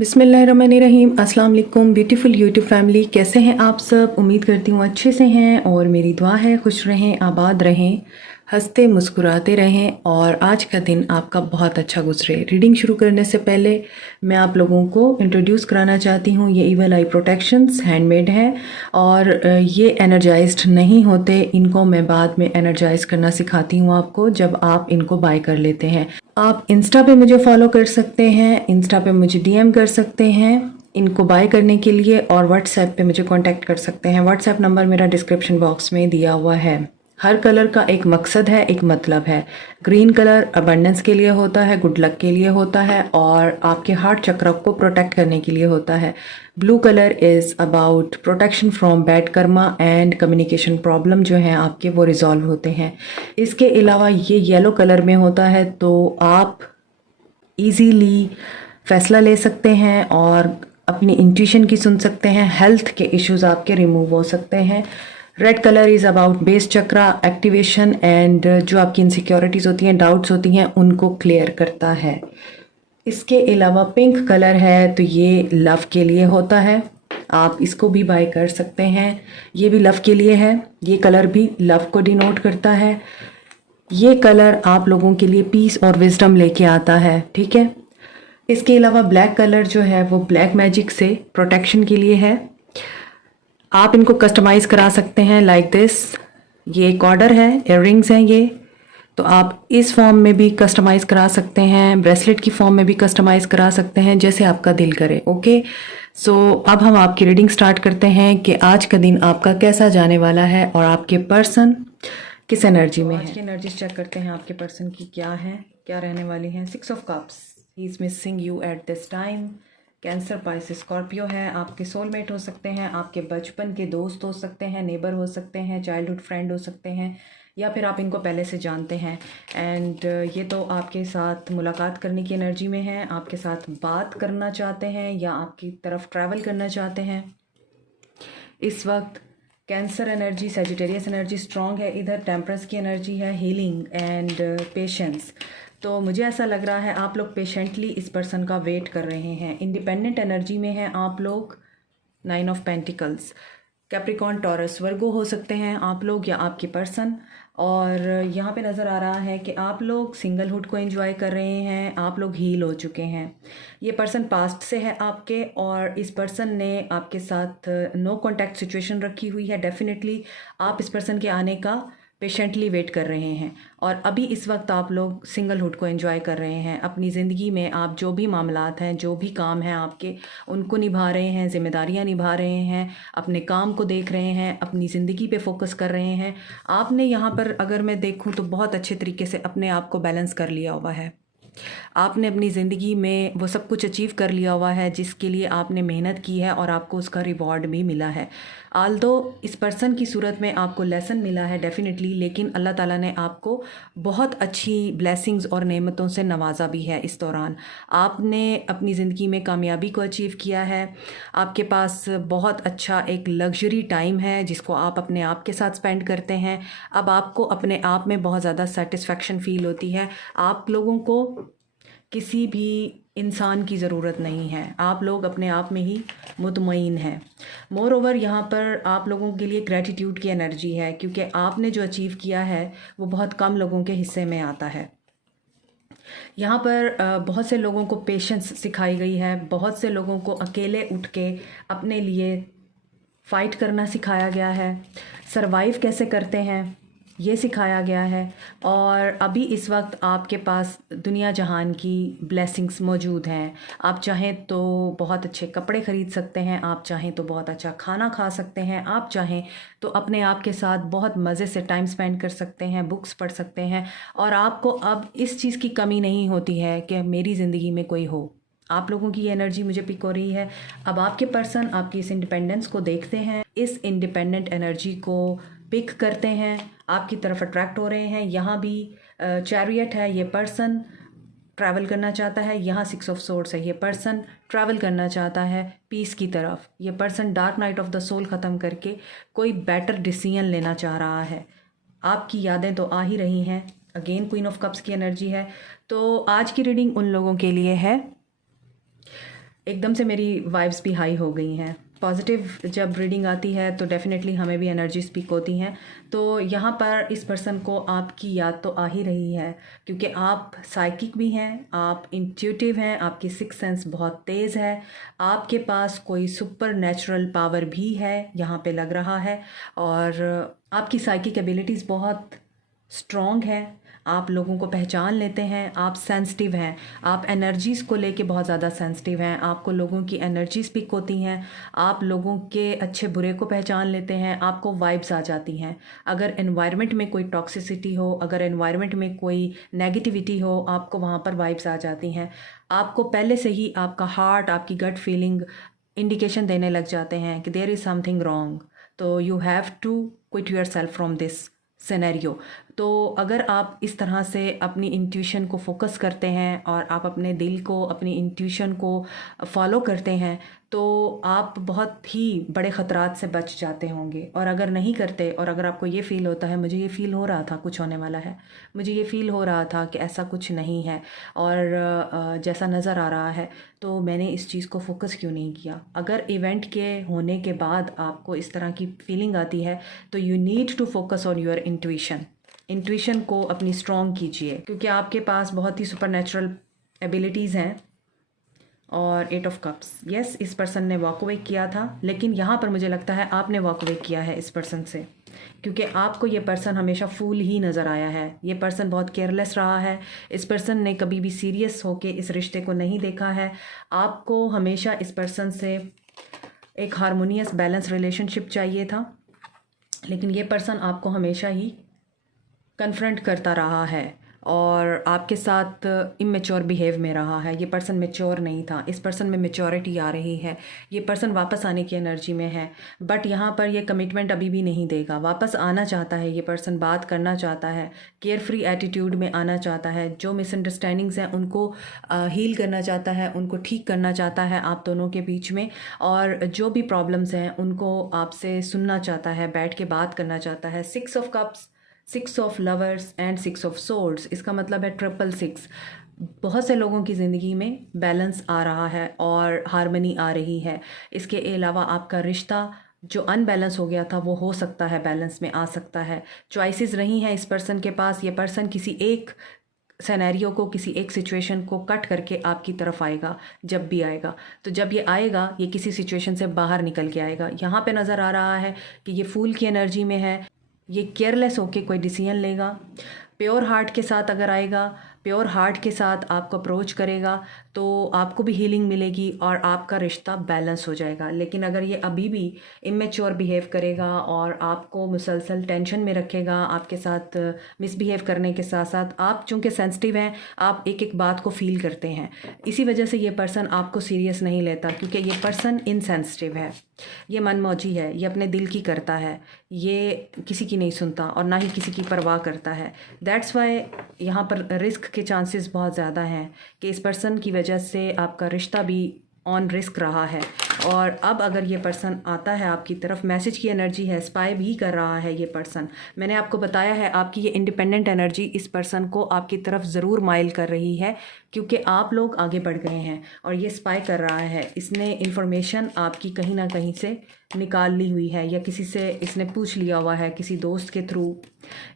बिस्मिल्लाहिर्रहमानिर्रहीम। अस्सलाम वालेकुम ब्यूटीफुल यूट्यूब फैमिली, कैसे हैं आप सब? उम्मीद करती हूँ अच्छे से हैं और मेरी दुआ है खुश रहें, आबाद रहें, हंसते मुस्कुराते रहें और आज का दिन आपका बहुत अच्छा गुजरे। रीडिंग शुरू करने से पहले मैं आप लोगों को इंट्रोड्यूस कराना चाहती हूँ। ये इवल आई प्रोटेक्शंस हैंडमेड हैं और ये एनर्जाइज्ड नहीं होते। इनको मैं बाद में एनर्जाइज करना सिखाती हूँ आपको जब आप इनको बाय कर लेते हैं। आप इंस्टा पे मुझे फॉलो कर सकते हैं, इंस्टा पे मुझे डीएम कर सकते हैं इनको बाय करने के लिए और व्हाट्सएप पे मुझे कांटेक्ट कर सकते हैं। व्हाट्सएप नंबर मेरा डिस्क्रिप्शन बॉक्स में दिया हुआ है। हर कलर का एक मकसद है, एक मतलब है। ग्रीन कलर अबंडेंस के लिए होता है, गुड लक के लिए होता है और आपके हार्ट चक्र को प्रोटेक्ट करने के लिए होता है। Blue colour is about protection from bad Karma and communication problem जो हैं आपके वो रिजॉल्व होते हैं। इसके अलावा ये येलो कलर में होता है तो आप इजीली फैसला ले सकते हैं और अपनी इंट्यूशन की सुन सकते हैं। हेल्थ के इश्यूज आपके रिमूव हो सकते हैं। Red colour is about base chakra activation and जो आपकी इनसिक्योरिटीज़ होती हैं, डाउट्स होती हैं, उनको क्लियर करता है। इसके अलावा पिंक कलर है तो ये लव के लिए होता है, आप इसको भी बाय कर सकते हैं। ये भी लव के लिए है, ये कलर भी लव को डिनोट करता है। ये कलर आप लोगों के लिए पीस और विजडम लेके आता है, ठीक है। इसके अलावा ब्लैक कलर जो है वो ब्लैक मैजिक से प्रोटेक्शन के लिए है। आप इनको कस्टमाइज़ करा सकते हैं लाइक दिस। ये एक ऑर्डर है, इयररिंग्स हैं ये, तो आप इस फॉर्म में भी कस्टमाइज़ करा सकते हैं, ब्रेसलेट की फॉर्म में भी कस्टमाइज़ करा सकते हैं, जैसे आपका दिल करे। ओके, सो अब हम आपकी रीडिंग स्टार्ट करते हैं कि आज का दिन आपका कैसा जाने वाला है और आपके पर्सन किस एनर्जी में है। आज की एनर्जीज चेक करते हैं आपके पर्सन की क्या है, क्या रहने वाली हैं। 6 of cups, he is missing you at this time. Cancer, Pisces, Scorpio है, आपके सोलमेट हो सकते हैं, आपके बचपन के दोस्त हो सकते हैं, नेबर हो सकते हैं, चाइल्डहुड फ्रेंड हो सकते हैं या फिर आप इनको पहले से जानते हैं। एंड ये तो आपके साथ मुलाकात करने की एनर्जी में है, आपके साथ बात करना चाहते हैं या आपकी तरफ ट्रैवल करना चाहते हैं। इस वक्त cancer energy, Sagittarius energy strong है, इधर टेम्परेंस की एनर्जी है, हीलिंग एंड पेशेंस। तो मुझे ऐसा लग रहा है आप लोग पेशेंटली इस पर्सन का वेट कर रहे हैं। इंडिपेंडेंट एनर्जी में हैं आप लोग। 9 ऑफ पेंटिकल्स, कैप्रिकॉर्न, टॉरस, वर्गो हो सकते हैं आप लोग या आपके पर्सन। और यहाँ पे नज़र आ रहा है कि आप लोग सिंगलहुड को एंजॉय कर रहे हैं, आप लोग हील हो चुके हैं। ये पर्सन पास्ट से है आपके और इस पर्सन ने आपके साथ नो कॉन्टैक्ट सिचुएशन रखी हुई है। डेफिनेटली आप इस पर्सन के आने का पेशेंटली वेट कर रहे हैं और अभी इस वक्त आप लोग सिंगलहुड को एंजॉय कर रहे हैं। अपनी ज़िंदगी में आप जो भी मामलात हैं, जो भी काम हैं आपके, उनको निभा रहे हैं, जिम्मेदारियां निभा रहे हैं, अपने काम को देख रहे हैं, अपनी ज़िंदगी पे फोकस कर रहे हैं। आपने यहाँ पर अगर मैं देखूँ तो बहुत अच्छे तरीके से अपने आप को बैलेंस कर लिया हुआ है। आपने अपनी ज़िंदगी में वो सब कुछ अचीव कर लिया हुआ है जिसके लिए आपने मेहनत की है और आपको उसका रिवॉर्ड भी मिला है। आल्दो इस पर्सन की सूरत में आपको लेसन मिला है डेफिनेटली, लेकिन अल्लाह ताला ने आपको बहुत अच्छी ब्लेसिंग्स और नेमतों से नवाजा भी है। इस दौरान आपने अपनी ज़िंदगी में कामयाबी को अचीव किया है। आपके पास बहुत अच्छा एक लग्जरी टाइम है जिसको आप अपने आप के साथ स्पेंड करते हैं। अब आपको अपने आप में बहुत ज़्यादा सेटिस्फेक्शन फ़ील होती है। आप लोगों को किसी भी इंसान की ज़रूरत नहीं है, आप लोग अपने आप में ही मुतमईन हैं। मोर ओवर यहाँ पर आप लोगों के लिए ग्रैटिट्यूड की एनर्जी है क्योंकि आपने जो अचीव किया है वो बहुत कम लोगों के हिस्से में आता है। यहाँ पर बहुत से लोगों को पेशेंस सिखाई गई है, बहुत से लोगों को अकेले उठ के अपने लिए फ़ाइट करना सिखाया गया है, सरवाइव कैसे करते हैं ये सिखाया गया है। और अभी इस वक्त आपके पास दुनिया जहान की ब्लेसिंग्स मौजूद हैं। आप चाहें तो बहुत अच्छे कपड़े ख़रीद सकते हैं, आप चाहें तो बहुत अच्छा खाना खा सकते हैं, आप चाहें तो अपने आप के साथ बहुत मज़े से टाइम स्पेंड कर सकते हैं, बुक्स पढ़ सकते हैं और आपको अब इस चीज़ की कमी नहीं होती है कि मेरी ज़िंदगी में कोई हो। आप लोगों की एनर्जी मुझे पिक हो रही है। अब आपके पर्सन आपकी इस इंडिपेंडेंस को देखते हैं, इस इंडिपेंडेंट एनर्जी को पिक करते हैं, आपकी तरफ अट्रैक्ट हो रहे हैं। यहाँ भी चैरियट है, ये पर्सन ट्रैवल करना चाहता है। यहाँ 6 ऑफ सोर्ड्स है, ये पर्सन ट्रैवल करना चाहता है पीस की तरफ। ये person dark night of the soul ख़त्म करके कोई बेटर डिसीजन लेना चाह रहा है। आपकी यादें तो आ ही रही हैं। अगेन क्वीन ऑफ कप्स की एनर्जी है। तो आज की रीडिंग उन लोगों के लिए है एकदम से मेरी वाइब्स भी हाई हो गई हैं। पॉजिटिव जब रीडिंग आती है तो डेफिनेटली हमें भी एनर्जी स्पीक होती हैं। तो यहाँ पर इस पर्सन को आपकी याद तो आ ही रही है, क्योंकि आप साइकिक भी हैं, आप इंट्यूटिव हैं, आपकी सिक्स सेंस बहुत तेज़ है, आपके पास कोई सुपर नेचुरल पावर भी है यहाँ पे लग रहा है। और आपकी साइकिक एबिलिटीज़ बहुत स्ट्रॉन्ग है, आप लोगों को पहचान लेते हैं, आप सेंसिटिव हैं, आप एनर्जीज़ को लेके बहुत ज़्यादा सेंसिटिव हैं, आपको लोगों की एनर्जी स्पीक होती हैं, आप लोगों के अच्छे बुरे को पहचान लेते हैं, आपको वाइब्स आ जाती हैं। अगर एनवायरनमेंट में कोई टॉक्सिसिटी हो, अगर एनवायरनमेंट में कोई नेगेटिविटी हो, आपको वहाँ पर वाइब्स आ जाती हैं। आपको पहले से ही आपका हार्ट, आपकी गट फीलिंग इंडिकेशन देने लग जाते हैं कि देयर इज़ समथिंग रॉन्ग, तो you have to quit yourself from this scenario. तो अगर आप इस तरह से अपनी इंट्यूशन को फोकस करते हैं और आप अपने दिल को, अपनी इंट्यूशन को फॉलो करते हैं, तो आप बहुत ही बड़े ख़तरात से बच जाते होंगे। और अगर नहीं करते, और अगर आपको ये फ़ील होता है मुझे ये फ़ील हो रहा था कुछ होने वाला है, मुझे ये फ़ील हो रहा था कि ऐसा कुछ नहीं है और जैसा नज़र आ रहा है, तो मैंने इस चीज़ को फोकस क्यों नहीं किया। अगर इवेंट के होने के बाद आपको इस तरह की फीलिंग आती है तो you need to focus on your intuition को अपनी स्ट्रॉन्ग कीजिए, क्योंकि आपके पास बहुत ही सुपरनैचुरल एबिलिटीज़ हैं। और 8 ऑफ कप्स, यस, इस पर्सन ने वॉक अवे किया था, लेकिन यहाँ पर मुझे लगता है आपने वॉक अवे किया है इस पर्सन से, क्योंकि आपको ये पर्सन हमेशा फूल ही नज़र आया है। ये पर्सन बहुत केयरलेस रहा है, इस पर्सन ने कभी भी सीरियस होके इस रिश्ते को नहीं देखा है। आपको हमेशा इस पर्सन से एक हारमोनियस बैलेंस रिलेशनशिप चाहिए था, लेकिन ये पर्सन आपको हमेशा ही कन्फ्रंट करता रहा है और आपके साथ इमेच्योर बिहेव में रहा है। ये पर्सन मैच्योर नहीं था, इस पर्सन में मैच्योरिटी आ रही है, ये पर्सन वापस आने की एनर्जी में है, बट यहाँ पर ये कमिटमेंट अभी भी नहीं देगा। वापस आना चाहता है ये पर्सन, बात करना चाहता है, केयर फ्री एटीट्यूड में आना चाहता है, जो मिसअंडरस्टैंडिंग्स हैं उनको हील करना चाहता है, उनको ठीक करना चाहता है आप दोनों के बीच में, और जो भी प्रॉब्लम्स हैं उनको आपसे सुनना चाहता है, बैठ के बात करना चाहता है। 6 of cups, 6 of lovers and 6 of swords, इसका मतलब है 666। बहुत से लोगों की ज़िंदगी में बैलेंस आ रहा है और हार्मनी आ रही है। इसके अलावा आपका रिश्ता जो अनबैलेंस हो गया था वो हो सकता है बैलेंस में आ सकता है। चॉइसेस रही हैं इस पर्सन के पास। ये पर्सन किसी एक सिनेरियो को, किसी एक सिचुएशन को कट करके आपकी तरफ आएगा जब भी आएगा। तो जब ये आएगा ये किसी सिचुएशन से बाहर निकल के आएगा। यहाँ पे नज़र आ रहा है कि ये फूल की एनर्जी में है, ये केयरलेस होके कोई डिसीजन लेगा। प्योर हार्ट के साथ अगर आएगा, प्योर हार्ट के साथ आपको अप्रोच करेगा तो आपको भी हीलिंग मिलेगी और आपका रिश्ता बैलेंस हो जाएगा। लेकिन अगर ये अभी भी इमेच्योर बिहेव करेगा और आपको मुसलसल टेंशन में रखेगा, आपके साथ मिसबिहेव करने के साथ साथ, आप चूँकि सेंसिटिव हैं, आप एक एक बात को फील करते हैं, इसी वजह से ये पर्सन आपको सीरियस नहीं लेता, क्योंकि ये पर्सन इनसेंसिटिव है, ये मनमौजी है, ये अपने दिल की करता है, ये किसी की नहीं सुनता और ना ही किसी की परवाह करता है। दैट्स वाई यहाँ पर रिस्क के चांसेस बहुत ज़्यादा हैं कि इस पर्सन की वजह से आपका रिश्ता भी ऑन रिस्क रहा है। और अब अगर ये पर्सन आता है आपकी तरफ, मैसेज की एनर्जी है, स्पाई भी कर रहा है ये पर्सन। मैंने आपको बताया है आपकी ये इंडिपेंडेंट एनर्जी इस पर्सन को आपकी तरफ ज़रूर माइल कर रही है, क्योंकि आप लोग आगे बढ़ गए हैं और ये स्पाई कर रहा है। इसने इन्फॉर्मेशन आपकी कहीं ना कहीं से निकाल ली हुई है, या किसी से इसने पूछ लिया हुआ है, किसी दोस्त के थ्रू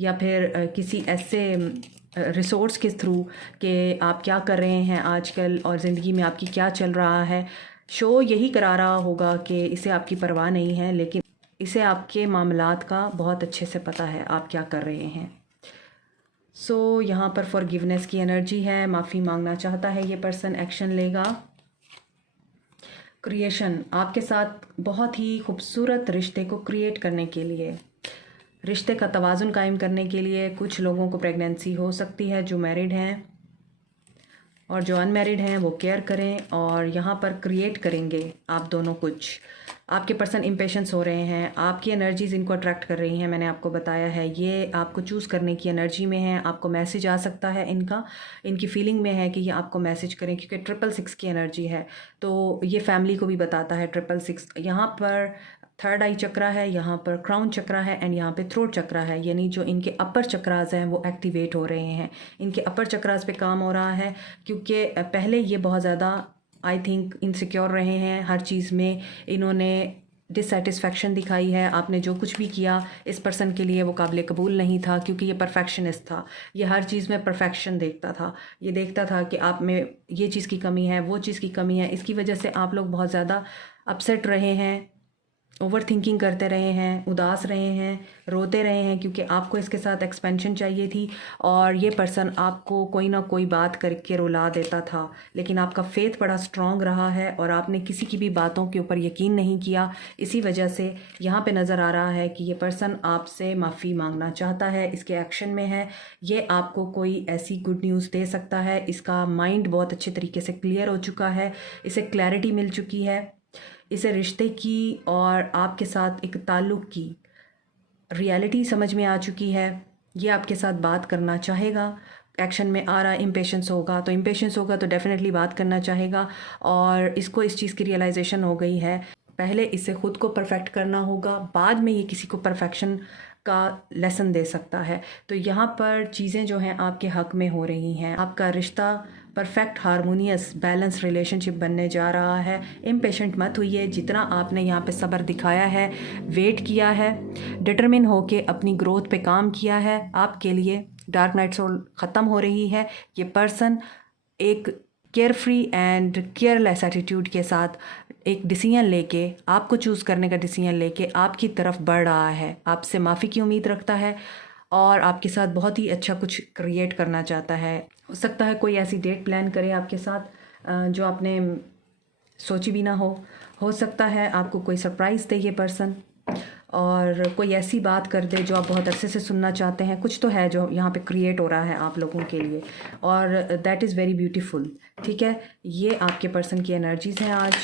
या फिर किसी ऐसे रिसोर्स के थ्रू कि आप क्या कर रहे हैं आजकल और ज़िंदगी में आपकी क्या चल रहा है। शो यही करा रहा होगा कि इसे आपकी परवाह नहीं है, लेकिन इसे आपके मामलात का बहुत अच्छे से पता है आप क्या कर रहे हैं। सो यहाँ पर फॉरगिवनेस की एनर्जी है, माफ़ी मांगना चाहता है ये पर्सन, एक्शन लेगा। क्रिएशन, आपके साथ बहुत ही खूबसूरत रिश्ते को क्रिएट करने के लिए, रिश्ते का तवाज़ुन कायम करने के लिए कुछ लोगों को प्रेगनेंसी हो सकती है जो मैरिड हैं, और जो अनमैरिड हैं वो केयर करें और यहाँ पर क्रिएट करेंगे आप दोनों कुछ। आपके पर्सन इम्पेशेंस हो रहे हैं, आपकी एनर्जीज इनको अट्रैक्ट कर रही हैं। मैंने आपको बताया है ये आपको चूज़ करने की एनर्जी में है, आपको मैसेज आ सकता है इनका, इनकी फीलिंग में है कि ये आपको मैसेज करें, क्योंकि 666 की एनर्जी है तो ये फैमिली को भी बताता है। 666 यहाँ पर थर्ड आई चक्रा है, यहाँ पर क्राउन चक्रा है एंड यहाँ पे थ्रोट चक्रा है, यानी जो इनके अपर चक्रास हैं वो एक्टिवेट हो रहे हैं। इनके अपर चक्रास पे काम हो रहा है, क्योंकि पहले ये बहुत ज़्यादा आई थिंक इनसिक्योर रहे हैं, हर चीज़ में इन्होंने डिससेटिस्फैक्शन दिखाई है। आपने जो कुछ भी किया इस पर्सन के लिए वो काबिल कबूल नहीं था, क्योंकि ये परफेक्शनिस्ट था। ये हर चीज़ में परफेक्शन देखता था। ये देखता था कि आप में ये चीज़ की कमी है, वो चीज़ की कमी है। इसकी वजह से आप लोग बहुत ज़्यादा अपसेट रहे हैं, ओवर थिंकिंग करते रहे हैं, उदास रहे हैं, रोते रहे हैं, क्योंकि आपको इसके साथ एक्सपेंशन चाहिए थी और ये पर्सन आपको कोई ना कोई बात करके रुला देता था। लेकिन आपका फेथ बड़ा स्ट्रॉन्ग रहा है और आपने किसी की भी बातों के ऊपर यकीन नहीं किया। इसी वजह से यहाँ पे नज़र आ रहा है कि ये पर्सन आपसे माफ़ी मांगना चाहता है, इसके एक्शन में है। ये आपको कोई ऐसी गुड न्यूज़ दे सकता है। इसका माइंड बहुत अच्छे तरीके से क्लियर हो चुका है, इसे क्लैरिटी मिल चुकी है, इसे रिश्ते की और आपके साथ एक ताल्लुक़ की रियलिटी समझ में आ चुकी है। ये आपके साथ बात करना चाहेगा। एक्शन में आ रहा इम्पेशेंस होगा तो डेफिनेटली बात करना चाहेगा और इसको इस चीज़ की रियलाइजेशन हो गई है। पहले इसे ख़ुद को परफेक्ट करना होगा, बाद में ये किसी को परफेक्शन का लेसन दे सकता है। तो यहाँ पर चीज़ें जो हैं आपके हक़ में हो रही हैं। आपका रिश्ता परफेक्ट हारमोनियस बैलेंस रिलेशनशिप बनने जा रहा है। इम्पेशेंट मत होइए। जितना आपने यहाँ पे सब्र दिखाया है, वेट किया है, डिटरमिन होके अपनी ग्रोथ पे काम किया है, आपके लिए डार्क नाइट सोल ख़त्म हो रही है। ये पर्सन एक care free and careless attitude के साथ एक डिसीजन लेके, आपको चूज़ करने का डिसीजन लेके आपकी तरफ बढ़ रहा है। आपसे माफ़ी की उम्मीद रखता है और आपके साथ बहुत ही अच्छा कुछ क्रिएट करना चाहता है। हो सकता है कोई ऐसी डेट प्लान करे आपके साथ जो आपने सोची भी ना हो सकता है आपको कोई सरप्राइज़ दे ये पर्सन और कोई ऐसी बात कर दे जो आप बहुत अरसे से सुनना चाहते हैं। कुछ तो है जो यहाँ पे क्रिएट हो रहा है आप लोगों के लिए और दैट इज़ वेरी ब्यूटीफुल। ठीक है, ये आपके पर्सन की एनर्जीज़ हैं आज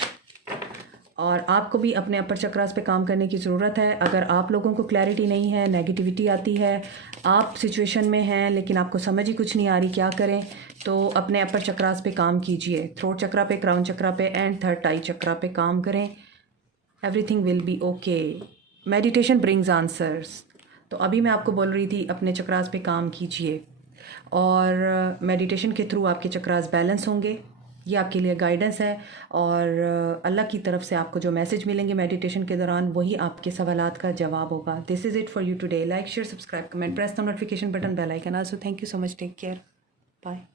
और आपको भी अपने अपर चक्रास पे काम करने की ज़रूरत है। अगर आप लोगों को क्लैरिटी नहीं है, नेगेटिविटी आती है, आप सिचुएशन में हैं लेकिन आपको समझ ही कुछ नहीं आ रही क्या करें, तो अपने अपर चक्रास पे काम कीजिए। थ्रोट चक्रा पे, क्राउन चक्रा पे एंड थर्ड आई चक्रा पे काम करें। Everything will be okay. Meditation brings answers. तो अभी मैं आपको बोल रही थी अपने चक्रास पे काम कीजिए और मेडिटेशन के थ्रू आपके चक्रास बैलेंस होंगे। ये आपके लिए गाइडेंस है और अल्लाह की तरफ से आपको जो मैसेज मिलेंगे मेडिटेशन के दौरान वही आपके सवालात का जवाब होगा। This is it for you today. Like, share, subscribe, comment, press the notification button, bell icon. Also thank you so much. Take care. Bye.